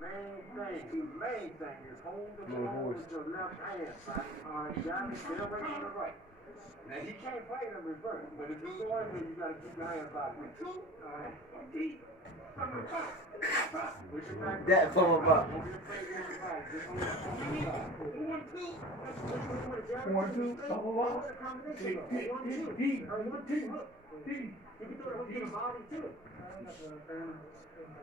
The main thing is hold the ball with your left hand, buddy. All right, you got to get away from the right. Now, he can't play in the reverse, but if you go in here, you got to keep your hands out with two. All right, deep. That from above. 1, 2, deep. You can do it with your body too.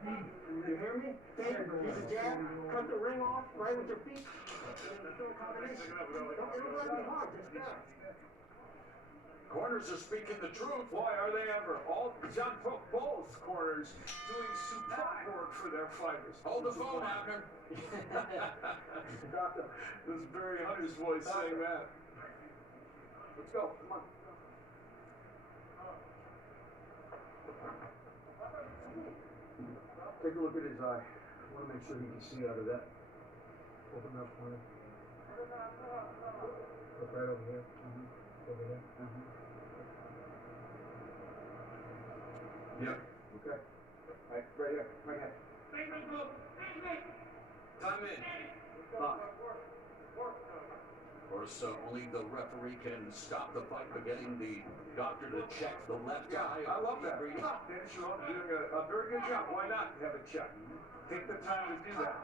You hear me? Use a jab, cut the ring off right with your feet. Combination. It'll be hard, just that. Corners are speaking the truth. Boy, are they ever. All John both corners doing superb work for their fighters. Hold the phone, Abner. This is Barry Hunter's voice saying that. Let's go. Come on. Take a look at his eye. I want to make sure he can see out of that. Open up for him. Look right over here. Over here. Yep. Okay. Right here. Right here. Time in. Lock. Of course, only the referee can stop the fight by getting the doctor to check the left eye. I love that. Dennis, you're doing a very good job. Why not have it checked? Take the time to do that.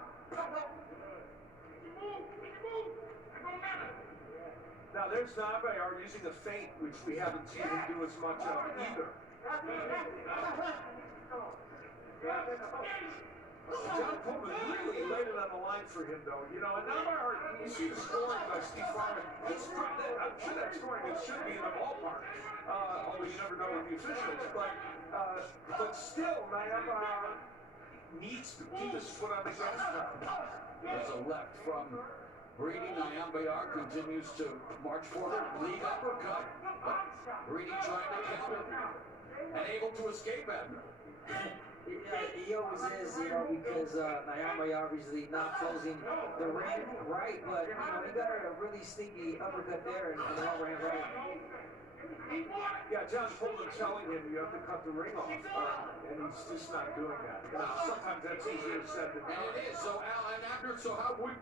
Now, there's Nyambayar using a feint, which we haven't seen him do as much of either. John Pullman really laid it on the line for him, though. You know, and Nyambayar, you see the scoring by Steve Farmer. I'm sure that scoring should be in the ballpark, although you never know with the officials. But still, Nyambayar needs to keep his foot on the gas pedal. There's a left from Breedy. Nyambayar continues to march forward, lead uppercut. But Breedy trying to counter and able to escape Abner. He always is, you know, because Nyambayar obviously not closing the ring right, but, you know, he got a really sneaky uppercut there and an overhand right. Yeah, John Pullman telling him you have to cut the ring off, and he's just not doing that. You know, sometimes that's easier said than done. And it is. So, Al and Abner, so how would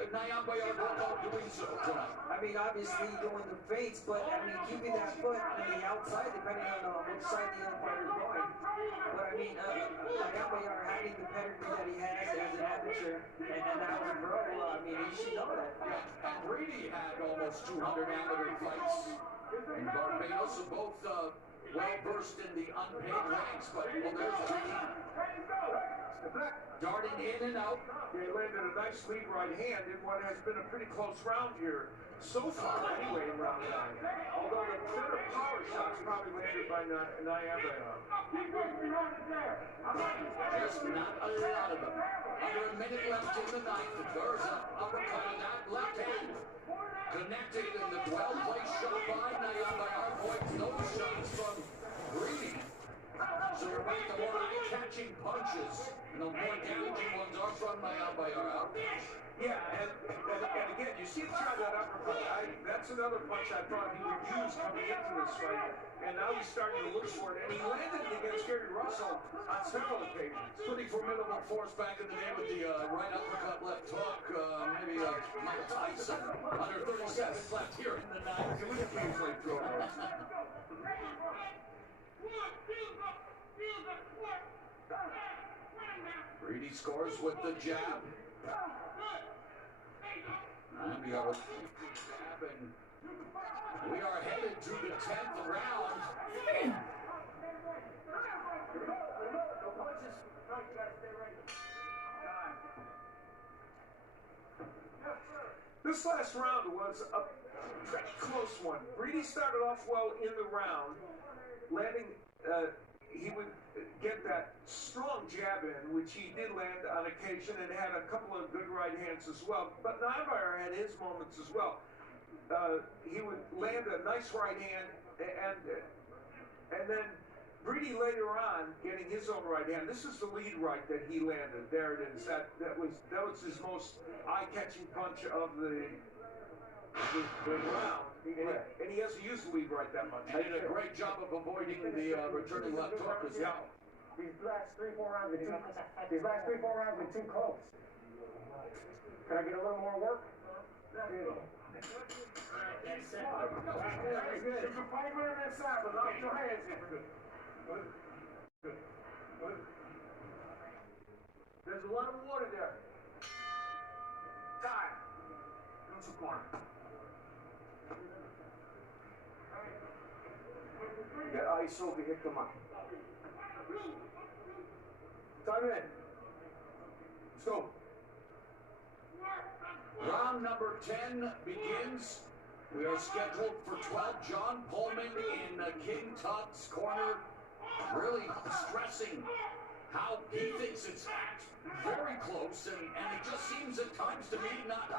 Nyambayar go about doing so tonight? I mean, obviously doing the feints, but I mean, keeping that foot on the outside, depending on which side the umpire is going. But I mean, Nyambayar having the pedigree that he has as an amateur, and now as a pro, I mean, he should know that. Yeah, and Breedy had almost 200 amateur fights in Barbados, so both well-versed in the unpaid ranks, but well, there's Breedy. Darting in and out. They landed a nice lead right hand in what has been a pretty close round here so far anyway in round 9. Although the better power shots probably landed by Nyambayar. Just not a lot of them. Under a minute left in the ninth. There's an uppercut on that left hand. Connected in the well-placed shot by Nyambayar. Avoids those shots from Breedy. So we're back to more eye-catching punches. And the more damaging ones are from Nyambayar. Yeah, and again, you see the shot that uppercut. That's another punch I thought he would use coming into this fight. And now he's starting to look for it. And he landed it against Gary Russell on several occasions. Pretty formidable force back in the day with the right uppercut, left hook. Maybe Mike Tyson. Under 30 seconds left here in the ninth. We can play throw those. Breedy scores with the jab. Nyambayar with the jab, and we are headed to the 10th round. This last round was a pretty close one. Breedy started off well in the round, landing. He would get that strong jab in, which he did land on occasion, and had a couple of good right hands as well. But Nyambayar had his moments as well. He would land a nice right hand, and then Breedy later on getting his own right hand. This is the lead right that he landed. There it is. That was his most eye-catching punch of the round. And he hasn't used the lead right that much. He did a great job of avoiding the returning left hook as well. These last 3-4 rounds been too close. Can I get a little more work? That's it. That's good. You can fight on that side, but lock your hands in. Good. There's a lot of water there. Time. Neutral corner. Get ice over here, come on. Time in. Let's go. Round number 10 begins. We are scheduled for 12. John Pullman in King Tut's corner, really stressing how he thinks it's very close, and it just seems at times to me not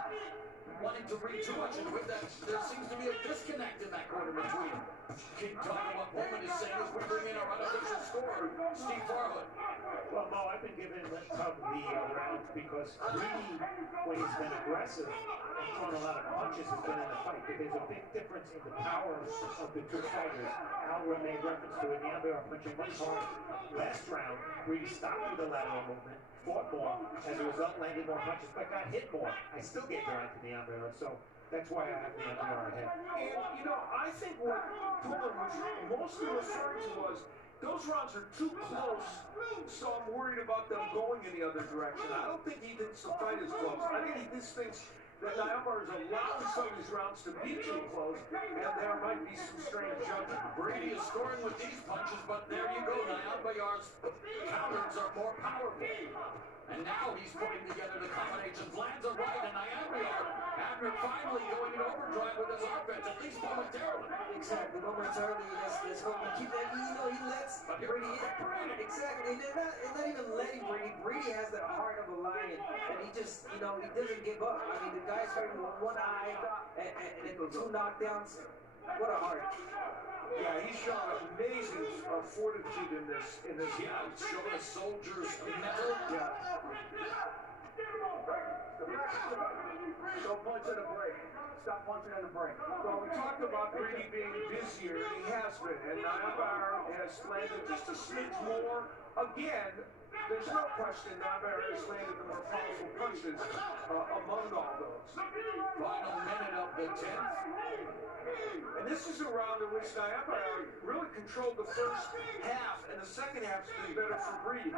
wanting to read too much into it, that there seems to be a disconnect in that corner between King Tut and what Pullman is saying as we bring in our unofficial scorer, Steve Farland. Well, Mo, I've been giving Tug the round because Breedy, when he's been aggressive and thrown a lot of punches, has been in the fight. But there's a big difference in the power of the two fighters. Al made reference to it. Nyambayar punching much harder. Last round, Breedy stopped with the lateral movement, fought more, as a result landed more punches, but got hit more. I still gave the round to Nyambayar, so that's why I have Nyambayar ahead. And, I think what Pullman was mostly referring to was those rounds are too close, so I'm worried about them going in the other direction. I don't think he thinks the fight is close. I think he just thinks that Nyambayar is allowing some of these rounds to be too close, and there might be some strange judgment. Breedy is scoring with these punches, but there you go. Nyambayar's counters are more powerful. And now he's putting together the combinations. Lands a right, and Nyambayar, after finally going in overdrive with his offense, at least momentarily. Exactly, momentarily, let's hope and keep that, he lets Breedy in. Exactly, and they're not even letting Breedy. Breedy has the heart of a lion, and he just, he doesn't give up. I mean, the guy's fighting with one eye, and then 2 knockdowns. What a heart. Yeah, he's shown amazing fortitude in this. Yeah, showing a soldier's mettle. Yeah. Don't punch at a break. Stop punching at a break. Well, we talked about Breedy being busier, and he has been. And Nyambayar has landed just a smidge more. Again, there's no question Nyambayar has landed the more powerful punches among all those. Final minute of the 10th. And this is a round in which Nyambayar really controlled the first half, and the second half's been better for Breedy.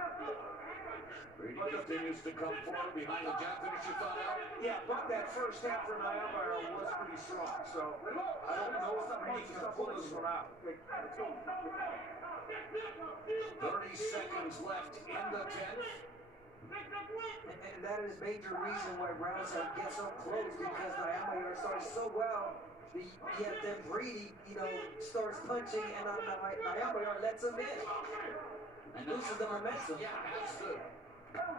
Breedy continues to come forward behind the jab finish, you thought out? Yeah, but that first half for Nyambayar was pretty strong, so I don't know if Breedy can pull this one out. 30 seconds left in the 10th. And that is a major reason why rounds get so close, because Nyambayar starts so well. Yet then Breedy, starts punching, and Nyambayar lets him in. And loses the momentum. Yeah, has the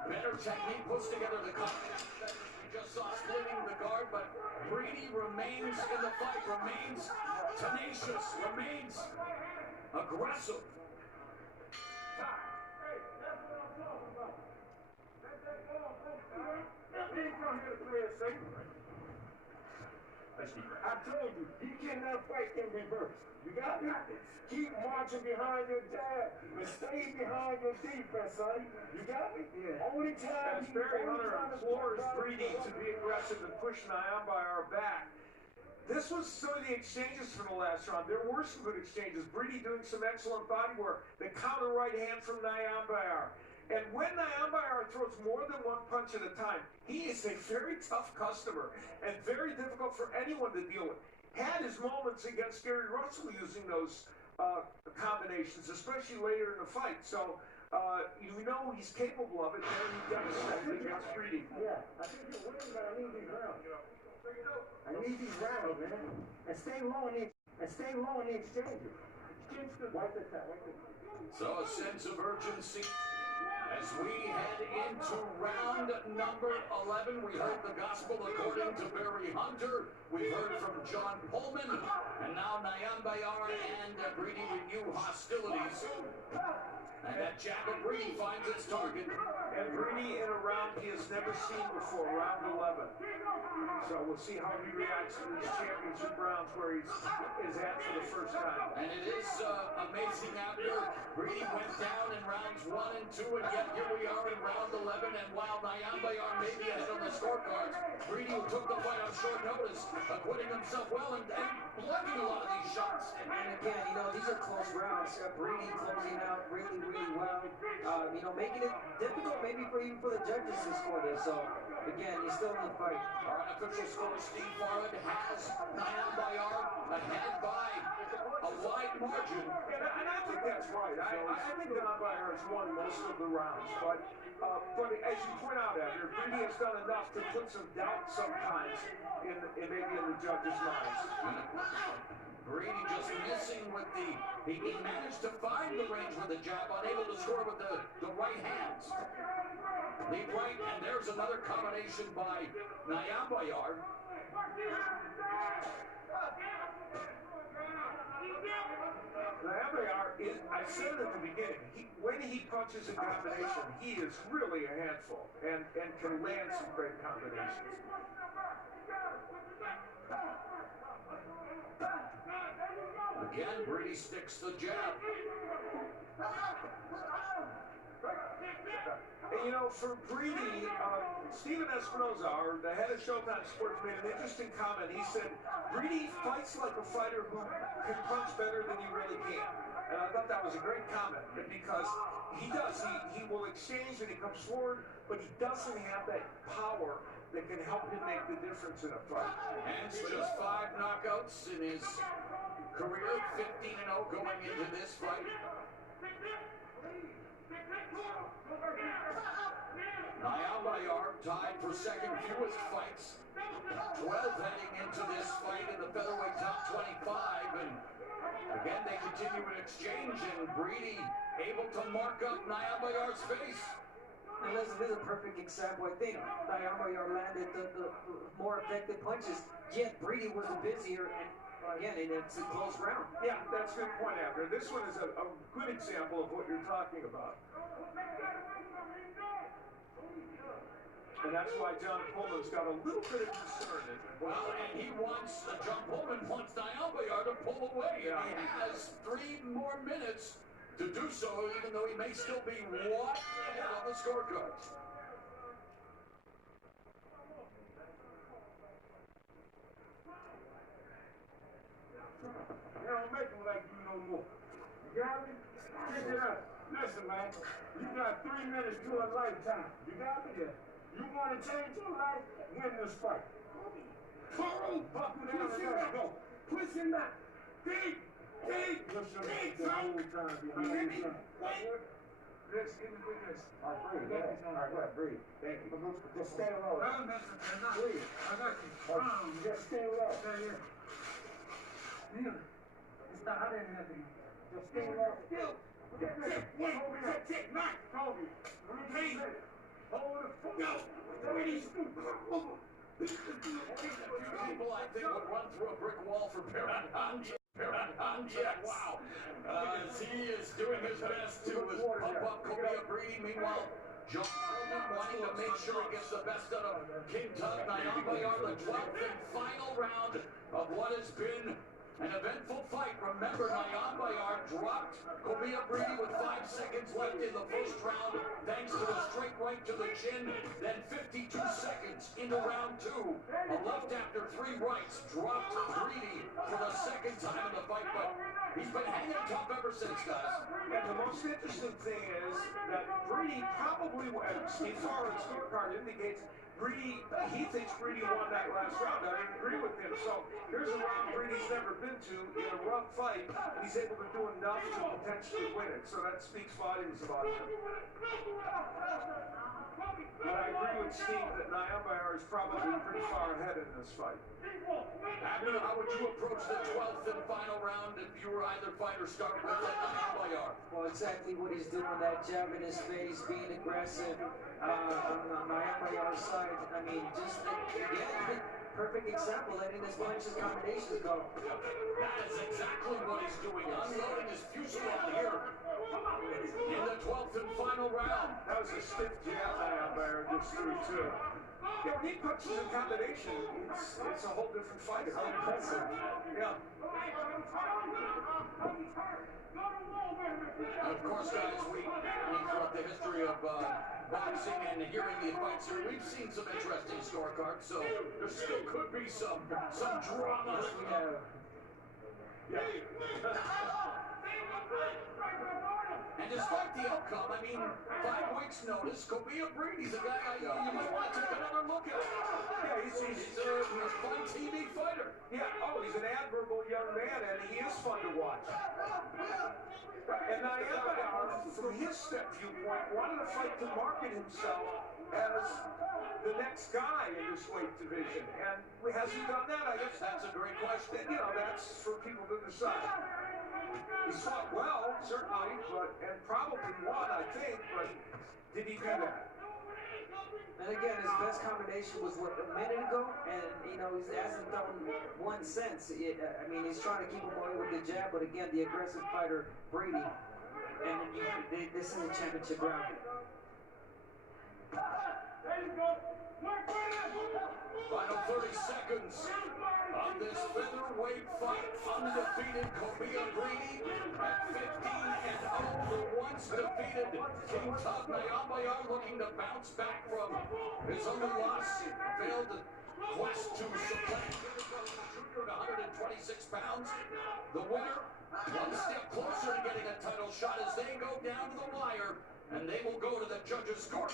better technique, puts together the combination that we just saw splitting the guard, but Breedy remains in the fight, remains tenacious, remains aggressive. I told you, you cannot fight in reverse. You got me? Keep marching behind your jab, but stay behind your defense, son. You got me? Yeah. Only time Barry Hunter implores Breedy to be aggressive and push Nyambayar back. This was some of the exchanges from the last round. There were some good exchanges. Breedy doing some excellent body work. The counter right hand from Nyambayar. And when Nyambayar throws more than one punch at a time, he is a very tough customer and very difficult for anyone to deal with. Had his moments against Gary Russell using those combinations, especially later in the fight. So, he's capable of it, and he demonstrated against Breedy. Yeah, I think you're winning, but I need these rounds. I need these rounds, man. And stay low in the exchanges. Wipe this out. So a sense of urgency as we head into round number 11. We heard the gospel according to Barry Hunter. We've heard from John Pullman, and now Nyambayar and Breedy renew hostilities. And that jab of Breedy finds its target. And Breedy in a round he has never seen before, round 11. So we'll see how he reacts to these championship rounds where he's at for the first time. And it is amazing after Breedy went down in rounds 1 and 2, and yet here we are in round 11, and while Nyambayar may be ahead on the scorecards, Breedy, who took the fight on short notice, acquitting himself well and blocking a lot of these shots. And again, you know, these are close rounds. Breedy closing out really, really well. You know, making it difficult maybe even for the judges to score this. So, again, he's still in the fight. Our unofficial score, Steve Farad has Nyambayar ahead by a wide margin. And I think that's right. I think Nyambayar has won most of the rounds, but as you point out, Edgar, Breedy has done enough to put some doubt sometimes in maybe in the judges' minds. Breedy just missing with he managed to find the range with the jab, unable to score with the right hands. Lead right, and there's another combination by Nyambayar. Nyambayar is, I said it at the beginning, when he punches in combination, he is really a handful and can land some great combinations. Again, Breedy sticks the jab. And you know, for Breedy, Steven Espinoza, the head of Showtime Sports, made an interesting comment. He said, Breedy fights like a fighter who can punch better than you really can. And I thought that was a great comment because he does. He will exchange and he comes forward, but he doesn't have that power that can help him make the difference in a fight. And just 5 knockouts in his career, 15-0 going into this fight. Nyambayar tied for second fewest fights, 12 heading into this fight in the featherweight top 25, and again they continue an exchange, and Breedy able to mark up Nyambayar's face. And listen, this is a perfect example. I think Nyambayar landed the more effective punches, yet Breedy was the busier, and again, it's a close round. Yeah, that's a good point, Abner. This one is a good example of what you're talking about. And that's why John Pullman's got a little bit of concern. Well, and he wants, John Pullman wants Nyambayar to pull away. Yeah. And he has 3 more minutes to do so, even though he may still be one ahead on the scorecards. They don't make them like you no more. You got me? Pick it up. Listen, man. You got 3 minutes to a lifetime. You got me there. You want to change your life? Win this fight. Pull, buckle down and let's go. Push him back. Dig. Push him the whole time behind you. Let's get with this. All right, breathe. All right, breathe. Thank you. Just stay low. Breathe. I got you. Just stay low. Mira, está hard en nothing. Just stay low. Still. Check. Knock. Cobia. Hey. Hold the fuck out. People, I think, would run through a brick wall for Paragon. Wow. As he is doing his best to pump up Cobia Breedy. Meanwhile, John Pullman wanting to make sure he gets the best out of King Tug Nyambayar, the 12th and final round of what has been an eventful fight. Remember, Nyambayar dropped Cobia Breedy with 5 seconds left in the first round, thanks to a straight right to the chin. Then 52 seconds into round 2, a left after 3 rights dropped Breedy for the second time in the fight. But he's been hanging tough ever since, guys. And the most interesting thing is that Breedy probably, Steve Farrad's scorecard indicates he thinks Breedy won that last round. I didn't agree with him. So here's a round Breedy's never been to in a rough fight, and he's able to do enough to potentially win it. So that speaks volumes about him. But I agree with Steve that Nyambayar is probably pretty far ahead in this fight. Abner, how would you approach the 12th and final round if you were either fighter start with Nyambayar? Well, exactly what he's doing, that jab in his face, being aggressive on Nyambayar's side. I mean, just, again, perfect example, letting his punches combinations go. That is exactly what he's doing, unloading his fuselage here In the 12th and final round. That was a stiff jab Nyambayar just threw too. Yeah, when he punches in combination, it's a whole different fighter. Impressive. Yeah. Of course, guys, we throughout the history of boxing and hearing the fights here, we've seen some interesting scorecards, so there still could be some drama. Yes, we have. And despite the outcome, I mean, 5 weeks' notice, Cobia Breedy's a guy you might want to take another look at. Yeah, he's a fun TV fighter. yeah, he's an admirable young man, and he is fun to watch. And Nyambayar, from his step viewpoint, wanted to fight to market himself as the next guy in this weight division. And has he done that? I guess That's a great question. you know, that's for people to decide. He's fought well, certainly, and probably won, I think, but did he do that? And again, his best combination was what, a minute ago, and he hasn't thrown one since. I mean, he's trying to keep him away with the jab, but again, the aggressive fighter Breedy, and this is a championship round. Final 30 seconds of this featherweight fight. Undefeated Cobia Breedy at 15-0. The once defeated Tugstsogt Nyambayar looking to bounce back from his other loss. Failed the quest to supplant Junior at 126 pounds. The winner, one step closer to getting a title shot as they go down to the wire, and they will go to the judges' court.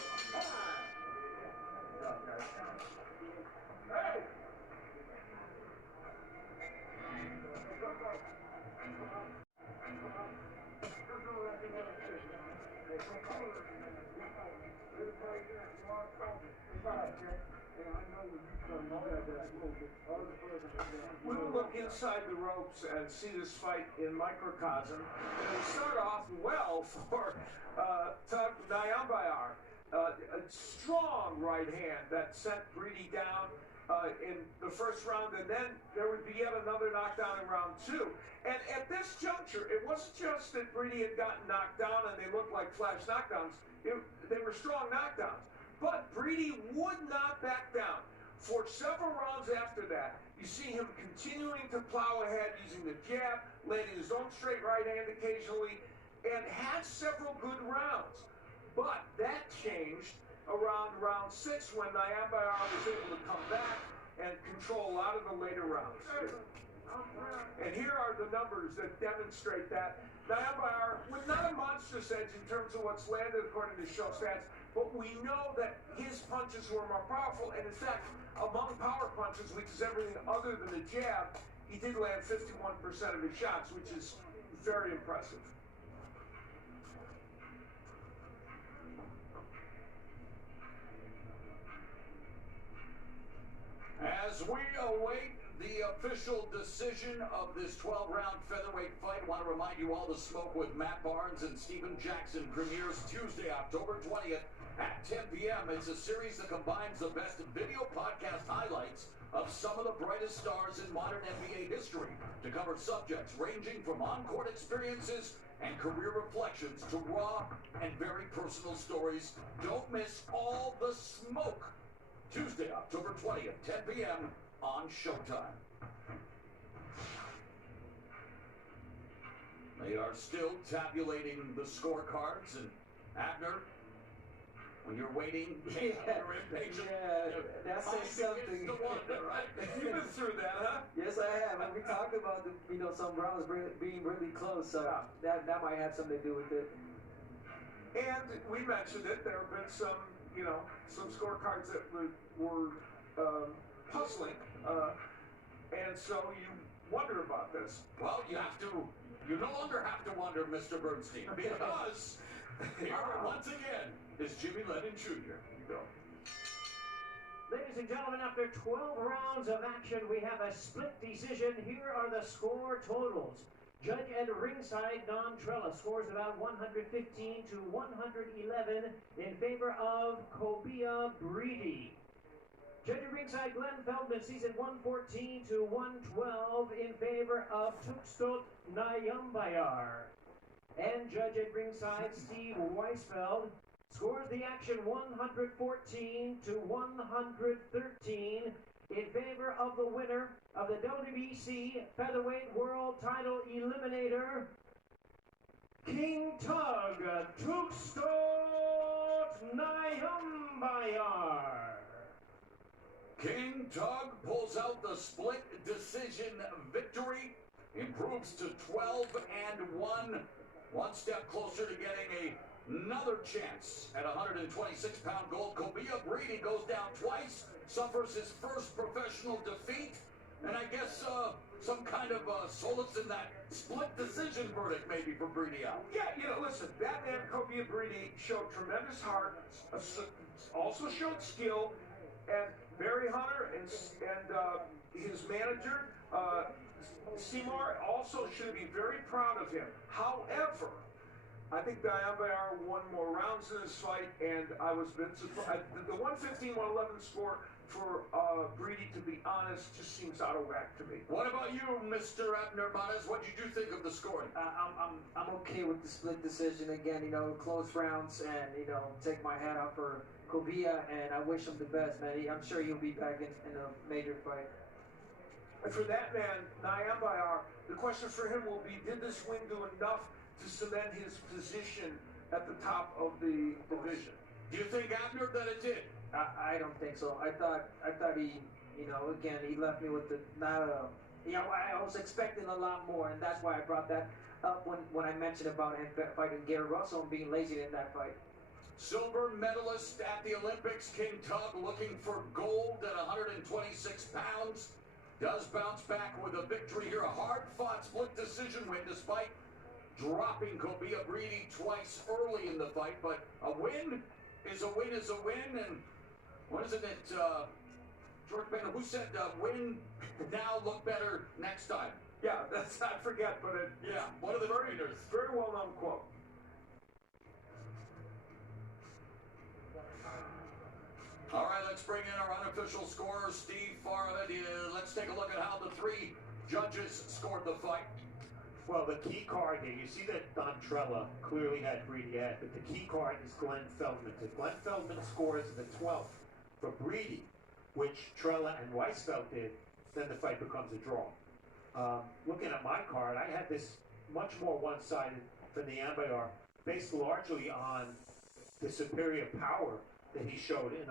We will look inside the ropes and see this fight in microcosm. And we start off well for Tugstsogt Nyambayar. A strong right hand that sent Breedy down in the first round, and then there would be yet another knockdown in round 2. And at this juncture, it wasn't just that Breedy had gotten knocked down and they looked like flash knockdowns. They were strong knockdowns. But Breedy would not back down. For several rounds after that, you see him continuing to plow ahead using the jab, landing his own straight right hand occasionally, and had several good rounds. But that changed around round 6 when Nyambayar was able to come back and control a lot of the later rounds. And here are the numbers that demonstrate that. Nyambayar, with not a monstrous edge in terms of what's landed according to show stats, but we know that his punches were more powerful, and in fact, among power punches, which is everything other than the jab, he did land 51% of his shots, which is very impressive. As we await the official decision of this 12-round featherweight fight, I want to remind you all to Smoke with Matt Barnes and Stephen Jackson premieres Tuesday, October 20th at 10 p.m. It's a series that combines the best video podcast highlights of some of the brightest stars in modern NBA history to cover subjects ranging from on-court experiences and career reflections to raw and very personal stories. Don't miss all the smoke. Tuesday, October 20th, 10 p.m. on Showtime. They are still tabulating the scorecards, and Abner, when you're waiting, you're impatient. Yeah, that says something. Right? You've been through that, huh? Yes, I have. And we talked about some rounds being really close, so that might have something to do with it. And we mentioned it. There have been some scorecards that were puzzling, and so you wonder about this. Well, you no longer have to wonder, Mr. Bernstein, because here once again is Jimmy Lennon Jr. Ladies and gentlemen, after 12 rounds of action, we have a split decision. Here are the score totals. Judge at ringside, Don Trella, scores about 115 to 111 in favor of Cobia Breedy. Judge at ringside, Glenn Feldman, sees it 114 to 112 in favor of Tugstsogt Nyambayar. And judge at ringside, Steve Weisfeld, scores the action 114 to 113 in favor of the winner of the WBC Featherweight World Title Eliminator, King Tugstsogt Nyambayar. King Tug pulls out the split decision victory, improves to 12-1, one step closer to getting another chance at 126-pound gold. Cobia Breedy goes down twice, suffers his first professional defeat, and I guess some kind of solace in that split decision verdict maybe for Breedy out. Yeah, listen, that man Cobia Breedy showed tremendous heart, also showed skill, and Barry Hunter and his manager, Seymour, also should be very proud of him. However, I think Nyambayar won more rounds in this fight, and I was a bit surprised. The 115-111 score for Breedy, to be honest, just seems out of whack to me. What about you, Mr. Abner-Mares? What did you think of the scoring? I'm okay with the split decision again. Close rounds, and take my hat off for Cobia, and I wish him the best, man. I'm sure he'll be back in a major fight. And for that man, Nyambayar, the question for him will be: did this win do enough to cement his position at the top of the division? Do you think, Abner, that it did? I don't think so. I thought he, again, he left me with I was expecting a lot more, and that's why I brought that up when I mentioned about him fighting Gary Russell and being lazy in that fight. Silver medalist at the Olympics, King Tug, looking for gold at 126 pounds. Does bounce back with a victory here. A hard-fought split decision win despite dropping Cobia Breedy twice early in the fight. But a win is a win is a win. And wasn't it, George Bennett, who said win now, look better next time? Yeah, that's, I forget, but yeah, one of the trainers. Very well-known quote. All right, let's bring in our unofficial scorer, Steve Farland. Let's take a look at how the three judges scored the fight. Well, the key card here, you see that Don Trella clearly had Breedy ahead, but the key card is Glenn Feldman. If Glenn Feldman scores the 12th for Breedy, which Trella and Weisfeld did, then the fight becomes a draw. Looking at my card, I had this much more one-sided for Nyambayar, based largely on the superior power that he showed in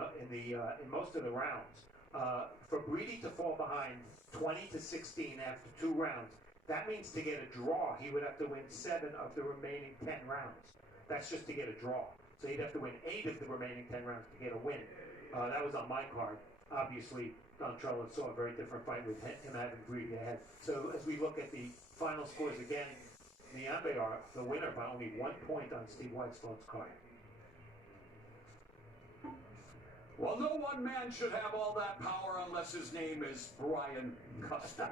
most of the rounds. For Breedy to fall behind 20-16 after 2 rounds, that means to get a draw, he would have to win 7 of the remaining 10 rounds. That's just to get a draw. So he'd have to win 8 of the remaining 10 rounds to get a win. That was on my card. Obviously, Don Trella saw a very different fight with him having Breedy ahead. So as we look at the final scores again, Nyambayar, the winner by only 1 point on Steve Weisfeld's card. Well, no one man should have all that power unless his name is Brian Custer.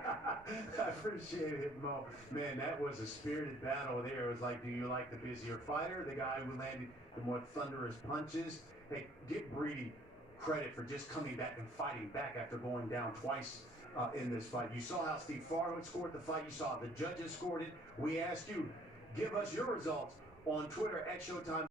I appreciate it, Mo. Man, that was a spirited battle there. It was like, do you like the busier fighter, the guy who landed the more thunderous punches? Hey, give Breedy credit for just coming back and fighting back after going down twice in this fight. You saw how Steve Farland scored the fight. You saw the judges scored it. We asked you, give us your results on Twitter at Showtime.